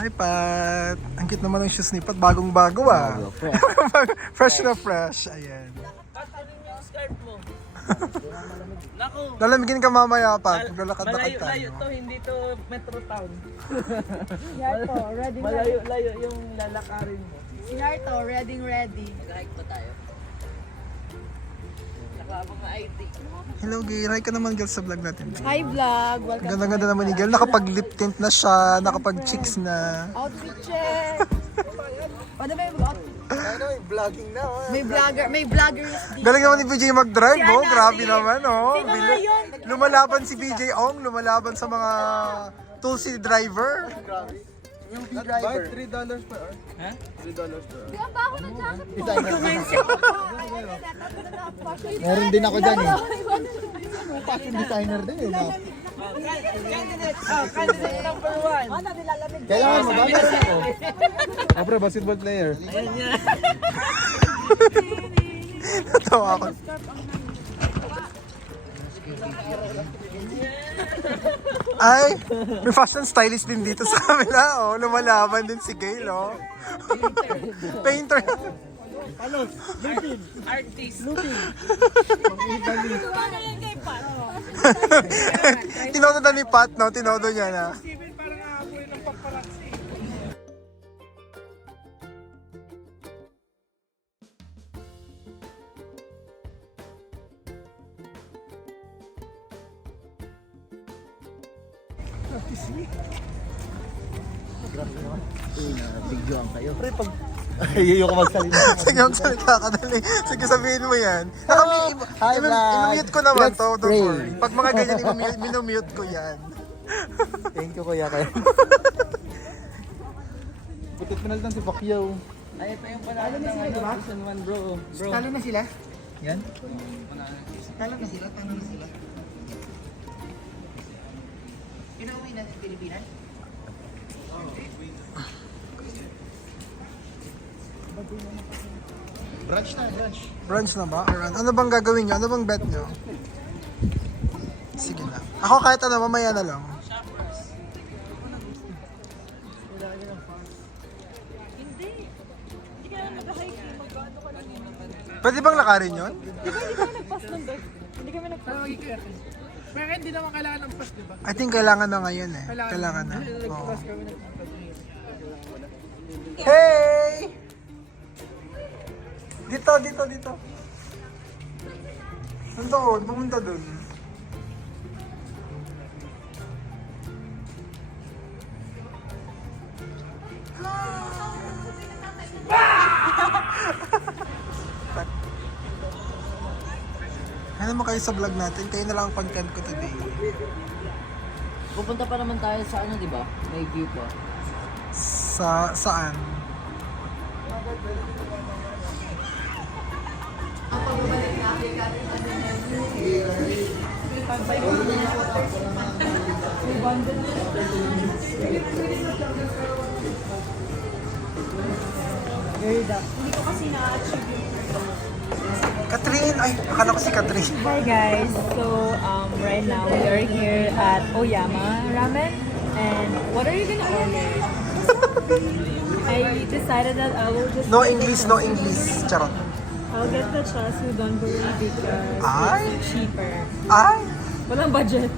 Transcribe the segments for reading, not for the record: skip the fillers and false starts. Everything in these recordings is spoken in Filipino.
Hi, Pat. Ang cute naman ng shoes ni Pat. Bagong-bago ah. Fresh na fresh. Ayan. Pat, ano yung skirt mo? Naku. Lalamigin ka mamaya, Pat. Maglalakad-lakad Malayo-layo tayo. to, hindi to metro town. Yarto, ready. Malayo-layo yung lalakarin mo. Yarto, ready. Nag-hike pa tayo. Saka mga IT. Hello, Gay. Hi ka naman, girl, sa vlog natin. Hi vlog, welcome. Ganda-ganda naman ni girl. Nakapag-lip tint na siya. Nakapag-cheeks na. Outfit check. Ano ba yung outfit? Ano, vlogging na. May vloggers dito. Galing naman ni BJ mag-drive, oh. Si Ana, Grabe si- naman, oh. Sino nga yun? Lumalaban si BJ Ong. Lumalaban sa mga Tulsi driver. Yung driver. $3 per hour. Ha? $3 per hour. Di ba ako ng jacket mo? Meron din ako dyan eh. Fashion designer din eh. Candidate number 1. Ano, nilalamig. Kailangan mo ba? Meron ako. Apre, basketball player. Ayan niya. Natawa ako. Ay, may fashion stylist din dito sa kabila, oh. Lumalaban din si Gail, oh. Painter. Artist. Tinodo na ni Pat, no? Tinodo niya na. Bigyoan kayo. Pre, pag... Ayaw ko magsalita. Sige, magsalita ka dali. Sige, sabihin mo yan. Hi, vlog. Imumute ko naman to, don't pray. worry. Pag mga ganyan, minumute ko yan. Thank you, kuya kayo. Putit mo na lang si Pacquiao. Ay, ito yung panalo ng season 1, bro. Talo na sila? Yan? Talo na sila. Pinauwi na sa Pilipinas? Brunch na, brunch. Brunch na ba? Or ano bang gagawin nyo? Ano bang bet nyo? Sige na. Ako kahit ano, mamaya na lang. Pwede bang lakarin yun? Pero hindi naman kailangan ng pass, di ba? I think kailangan na ngayon eh. Kailangan na. Oo. Hey! Dito. Nandoon, pumunta dun. Ano mo kayo sa vlog natin? Kayo na lang ang content ko today. Pupunta pa naman tayo sa ano, di ba? May view pa. Saan? Hindi ko kasi na-achieve yung... Catherine! Ay, akala ko si Catherine. Hi guys, so right now we are here at Oyama Ramen, and what are you gonna order? I decided that I will just No English, no English. Charot. I'll get the chasu donburi because Ay! it's cheaper. Ay! Walang budget.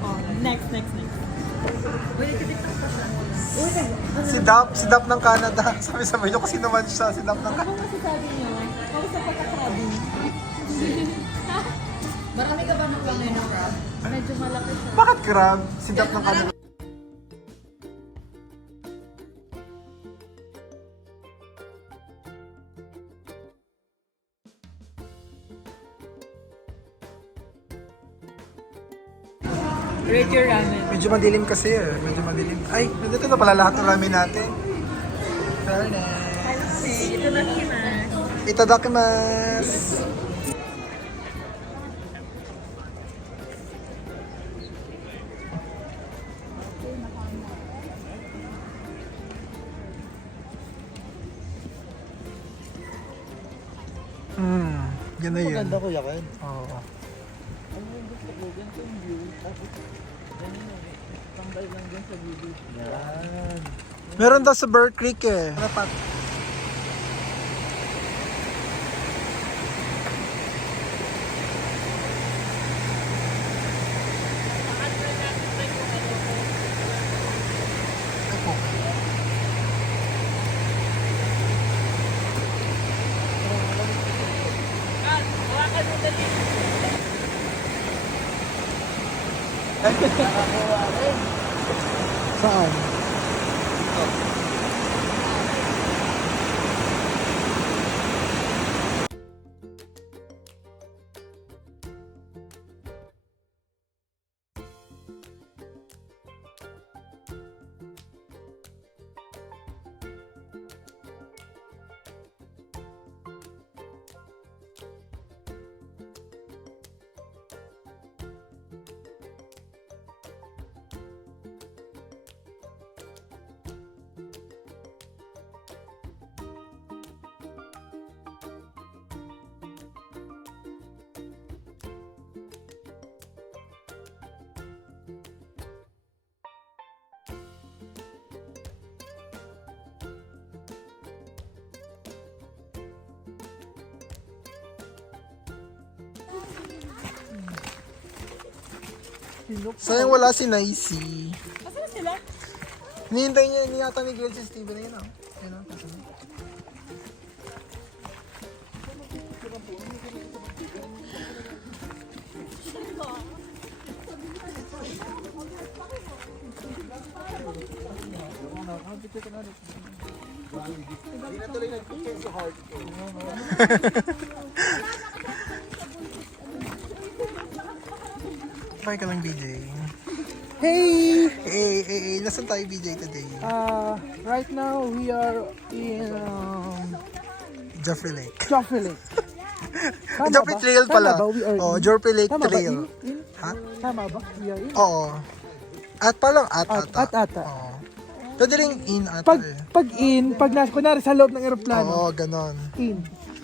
Oh, next. Wait, TikTok pa siya. Si Dap ng Canada. Sabi niyo kasi naman siya, si Dap ng Canada. Ano masasabi niyo? Ako sa pagkakabi. Marami ka ba nakuha ngayon ng crab? Medyo malaki siya. Bakit crab? Si Dap ng Canada. Rate your ramen. Medyo madilim kasi eh. Medyo madilim. Ay, nandito na pala lahat ng ramen natin. Fairness. Itadakimasu. Itadakimasu. Yan na yun. Maganda, kuya kayo. Oo. Tanggal lang dyan sa video. Yan. Meron daw sa Burr Creek eh. Dapat. Saan? Sayang wala si Nicey. Asan sila? Hinihintay niya, niyata ni Gil si Steven na yun ah. Yun ah, kasi. Bye ka lang, BJ. Hey! Hey, nasan tayo, BJ, today? Right now we are in Joffrey Lake. Joffrey Lake. Tama Joffrey ba? Trail pala. Tama ba? We are Oh, in? Joffrey Lake Tama ba? Trail. In? Ha? Tama ba? We are in? Oo. At palang at ata. At ata. Oo. Pwede rin in ata Pag, eh. pag nasa, kunwari sa loob ng aeroplano, Oo, ganon. in.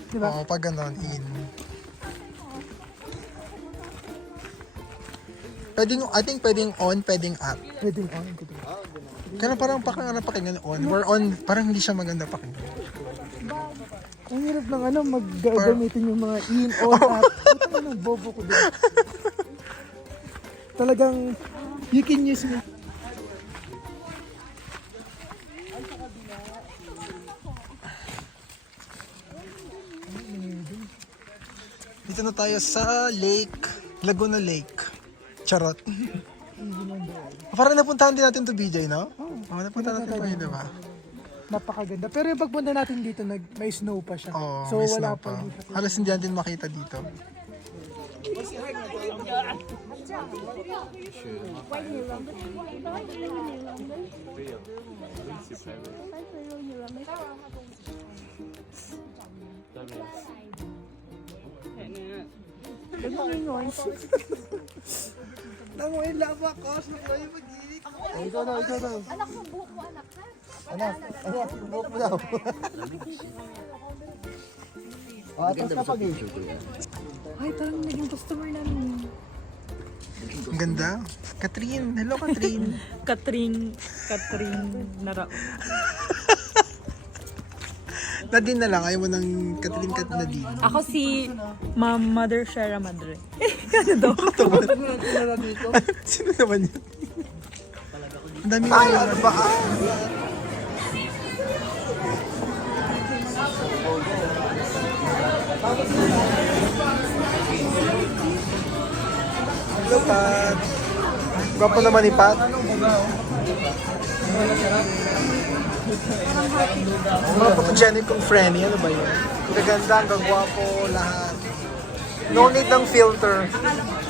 Diba? Oo, pag ganon, in. Pwedeng, I think pwedeng on, pwedeng at. Pwedeng on. Kaya parang pakinggan on. We're on, parang hindi siya maganda pakinggan. Ang hirap ng ano, maggamitin yung mga in, on, at. Ito na, bobo ko din. Talagang, you can use me. Dito na tayo sa Lake, Laguna Lake. Charot. Parang napuntahan din natin to BJ, no? Oo, napuntahan natin pa yun, diba? Napakaganda. Pero yung pagpunta natin dito, may snow pa siya. Oo, So may wala snow pa. pa. Halos hindi natin makita dito. Nanguin lava ko, sa kayo mag-iik. Ikaw daw. Anak mo, buhok mo, anak. Ha? Anak, buhok mo daw. Tapos kapag Ay, talagang naging customer namin. Ang ganda. Catherine. Hello, Catherine. Catherine Narao. Nadine na lang. Ayaw mo ng Catherine Nadine. Ako si Mother Shara Madre. Ano daw? Sino naman yun? Ang dami ko yung ba? Hello, Pat. Gwapo naman ni Pat. Mga photogenic kong friend, ano ba yun? Gaganda, ang gagwapo, lahat. No need ng filter.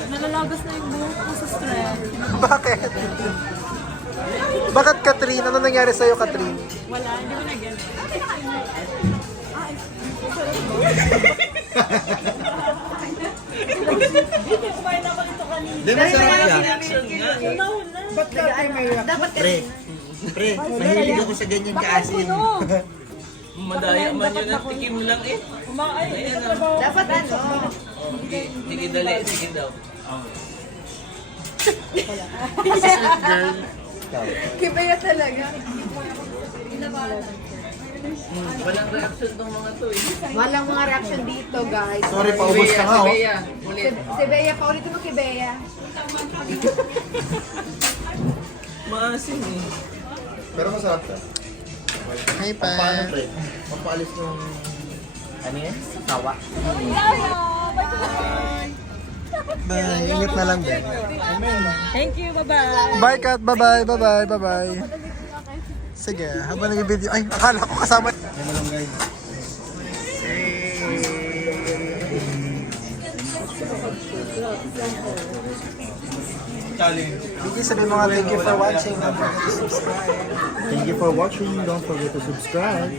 Nalalabas na yung buhok ko sa stress. Bakit? Bakit, Catherine? Ano nangyari sa'yo, Catherine? Wala, hindi ko na-get. Di masarap yan. Ba't dati may Pre, mahilig ako sa ganyan kaasin. Madaya man yun ang tikim lang eh. Ayan na. Dapat ano? Sige dali, sige daw. Sweet girl. Kibaya talaga. Walang reaction tong mga to eh. Walang mga reaction dito, guys. Sorry, paubos ka nga, oh. Si Bea, paulitin mo kay Bea. Maasim eh. Pero masarap ka. Hi pa. Paano, pre? Mapaalis yung... Ano yan? Tawa. Bye. Ingat na lang din. Thank you, bye-bye. Bye, Kat. Bye-bye. Bye-bye. Bye-bye. Sige, habang nag-video. Ay, akala ko kasama. Yan na lang, guys. Bigay sabi mga thank you for watching. Don't forget to subscribe. Thank you for watching. Don't forget to subscribe.